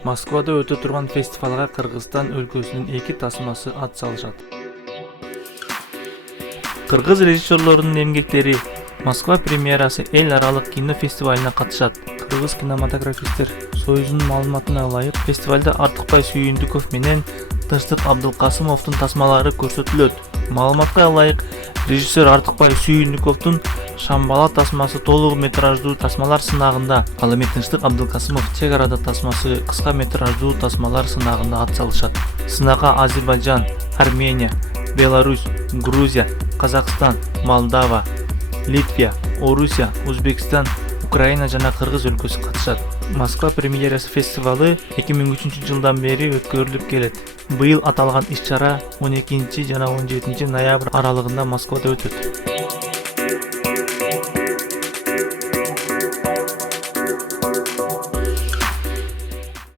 Москвада өтө турган фестивалга Кыргызстан өлкөсүнүн 2 тасмасы ат салышат. Кыргыз режиссерлорунун эмгектери Москва премьерасы эл аралык кино фестивалына катышат. Кыргыз кинематографисттер союзунун маалыматына ылайык, фестивалда Артыкбай Сүйүндүков менен Тынчтык Абдылкасымовдун тасмалары көрсөтүлөт. Маалыматка ылайык, режиссер Артыкбай Сүйүндүковдун Шамбала тасмасы толук метраждуу тасмалар сынагында, ал эми Тынчтык Абдылкасымов Чек арада тасмасы кыска метраждуу тасмалар сынагында ат салышат. Сынакка Азербайжан, Армения, Беларусь, Грузия, Казакстан, Молдова, Литва, Орусия, Өзбекстан, Украина жана Кыргыз өлкөсү катышат. Москва премьерасы фестивалы 2003 жылдан бери өткөрүлүп келет. Быйыл аталган иш-чара 12 жана 17 ноябрь аралыгында Москвада өтөт.